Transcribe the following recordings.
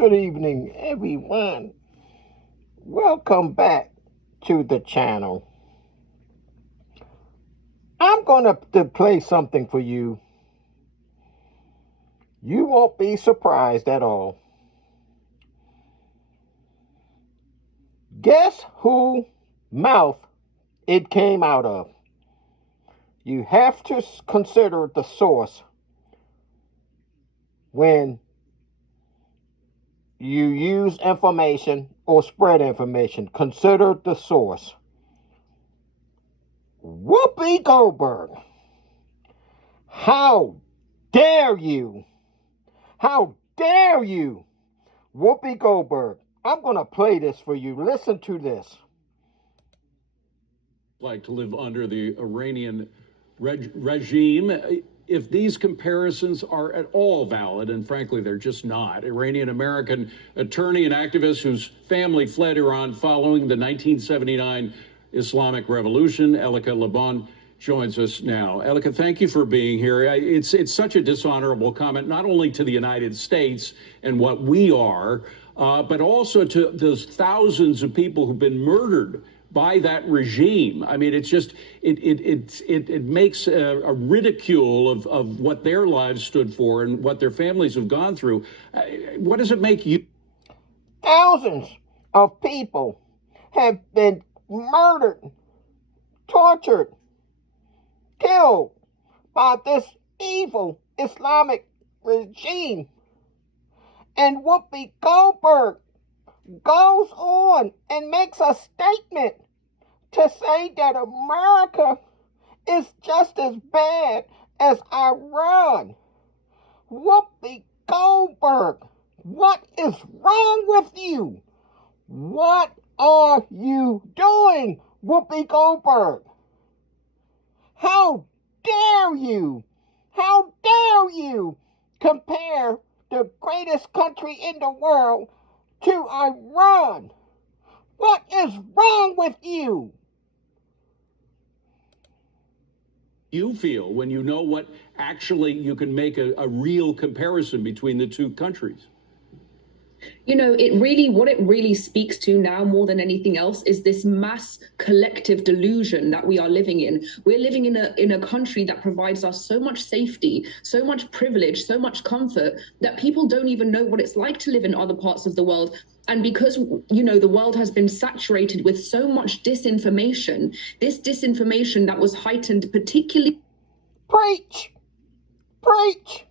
Good evening, everyone. Welcome back to the channel. I'm going to play something for you. You won't be surprised at all. Guess whose mouth it came out of? You have to consider the source when you use information or spread information. Consider the source. Whoopi Goldberg. How dare you? How dare you? Whoopi Goldberg. I'm going to play this for you. Listen to this. Like to live under the Iranian regime. If these comparisons are at all valid, and frankly, they're just not. Iranian-American attorney and activist whose family fled Iran following the 1979 Islamic Revolution, Elika Laban, joins us now. Elika, thank you for being here. It's such a dishonorable comment, not only to the United States and what we are, but also to those thousands of people who've been murdered by that regime. I mean, it's just, it makes a ridicule of what their lives stood for and what their families have gone through. What does it make you? Thousands of people have been murdered, tortured, killed by this evil Islamic regime. And Whoopi Goldberg goes on and makes a statement to say that America is just as bad as Iran. Whoopi Goldberg, what is wrong with you? What are you doing, Whoopi Goldberg? How dare you? How dare you compare the greatest country in the world to Iran? What is wrong with you? You feel when you know what actually you can make a real comparison between the two countries? You know, what it really speaks to now more than anything else is this mass collective delusion that we are living in. We're living in a country that provides us so much safety, so much privilege, so much comfort that people don't even know what it's like to live in other parts of the world. And because, you know, the world has been saturated with so much disinformation, this disinformation that was heightened particularly... Preach! Preach!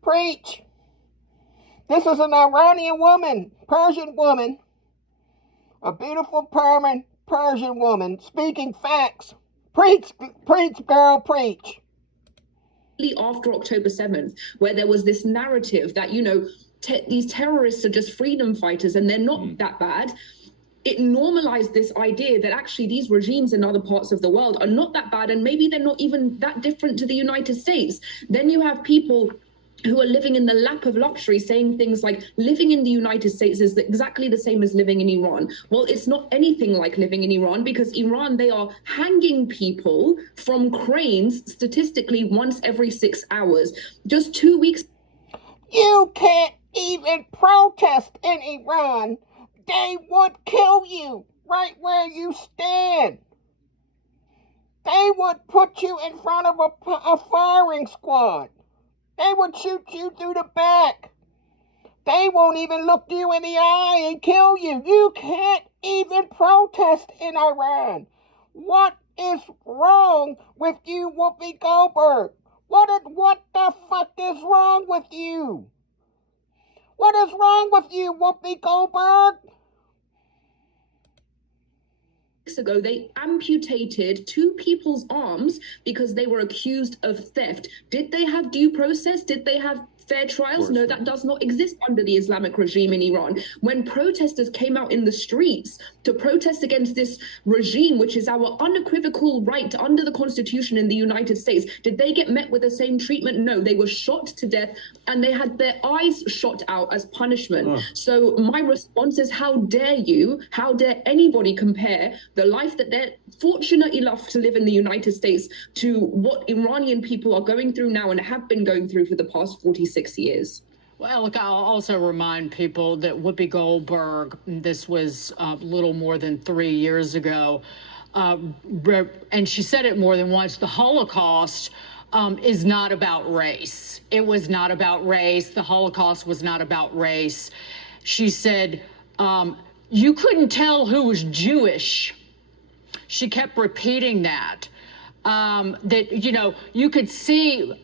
Preach! This is an Iranian woman, Persian woman, a beautiful Persian woman speaking facts. Preach, preach, girl, preach. After October 7th, where there was this narrative that, you know, these terrorists are just freedom fighters and they're not that bad. It normalized this idea that actually these regimes in other parts of the world are not that bad and maybe they're not even that different to the United States. Then you have people who are living in the lap of luxury saying things like living in the United States is exactly the same as living in Iran. Well, it's not anything like living in Iran, because Iran, they are hanging people from cranes statistically once every 6 hours. Just 2 weeks. You can't even protest in Iran. They would kill you right where you stand. They would put you in front of a firing squad. They would shoot you through the back. They won't even look you in the eye and kill you. You can't even protest in Iran. What is wrong with you, Whoopi Goldberg? What the fuck is wrong with you? What is wrong with you, Whoopi Goldberg? Ago, they amputated 2 people's arms because they were accused of theft. Did they have due process? Did they have fair trials? No, that does not exist under the Islamic regime in Iran. When protesters came out in the streets to protest against this regime, which is our unequivocal right under the Constitution in the United States, did they get met with the same treatment? No, they were shot to death and they had their eyes shot out as punishment. So my response is, how dare you, how dare anybody compare the life that they're fortunate enough to live in the United States to what Iranian people are going through now and have been going through for the past 46 years. Well, look, I'll also remind people that Whoopi Goldberg, this was a little more than 3 years ago, and she said it more than once, the Holocaust is not about race. It was not about race. The Holocaust was not about race. She said, you couldn't tell who was Jewish. She kept repeating that. That, you know, you could see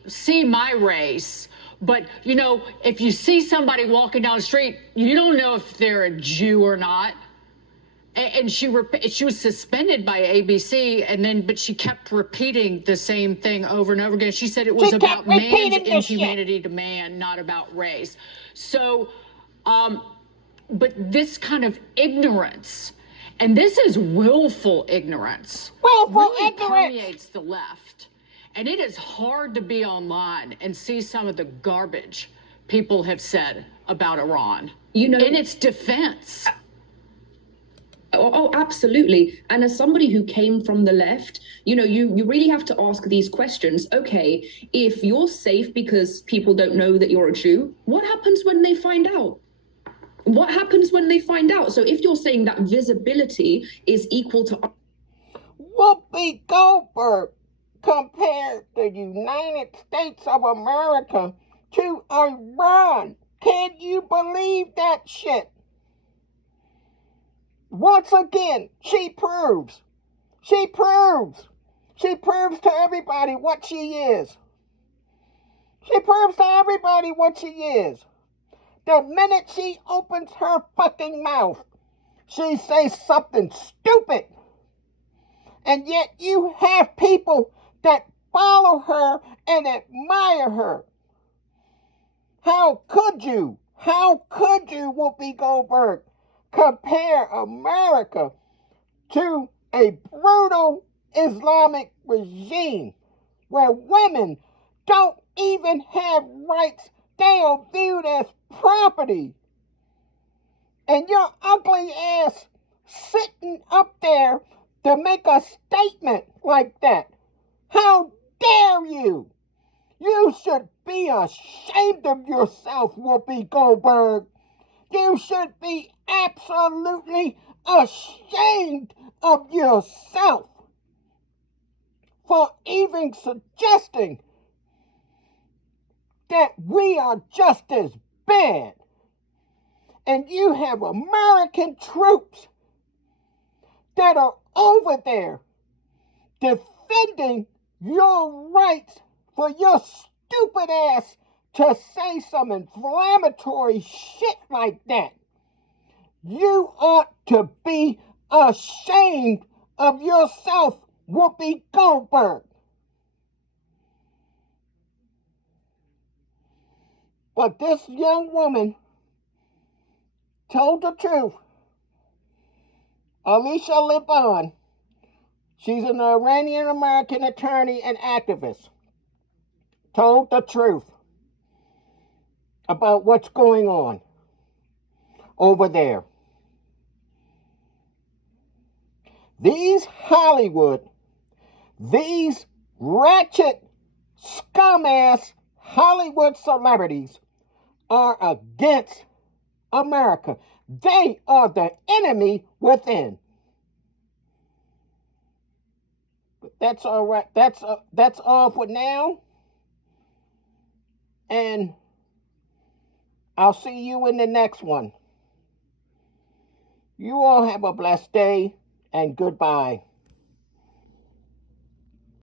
my race, but, you know, if you see somebody walking down the street, you don't know if they're a Jew or not. And she was suspended by ABC, but she kept repeating the same thing over and over again. She said it was about man's inhumanity to man, not about race. So, but this kind of ignorance, and this is willful ignorance, really permeates the left. And it is hard to be online and see some of the garbage people have said about Iran, you know, in its defense. Oh, absolutely. And as somebody who came from the left, you know, you really have to ask these questions. Okay, if you're safe because people don't know that you're a Jew, what happens when they find out? What happens when they find out? So if you're saying that visibility is equal to... Whoopi Goldberg compared the United States of America to Iran. Can you believe that shit? Once again, she proves to everybody what she is. She proves to everybody what she is. The minute she opens her fucking mouth, she says something stupid. And yet you have people that follow her and admire her. How could you, Whoopi Goldberg, compare America to a brutal Islamic regime where women don't even have rights? They are viewed as property. And your ugly ass sitting up there to make a statement like that. How dare you? You should be ashamed of yourself, Whoopi Goldberg. You should be absolutely ashamed of yourself for even suggesting that we are just as bad. And you have American troops that are over there defending your rights for your stupid ass to say some inflammatory shit like that. You ought to be ashamed of yourself, Whoopi Goldberg. But this young woman told the truth. Alicia Liban, she's an Iranian-American attorney and activist, told the truth about what's going on over there. These Hollywood, these ratchet, scum-ass Hollywood celebrities are against America. They are the enemy within. But that's all right. That's all for now. And I'll see you in the next one. You all have a blessed day and goodbye.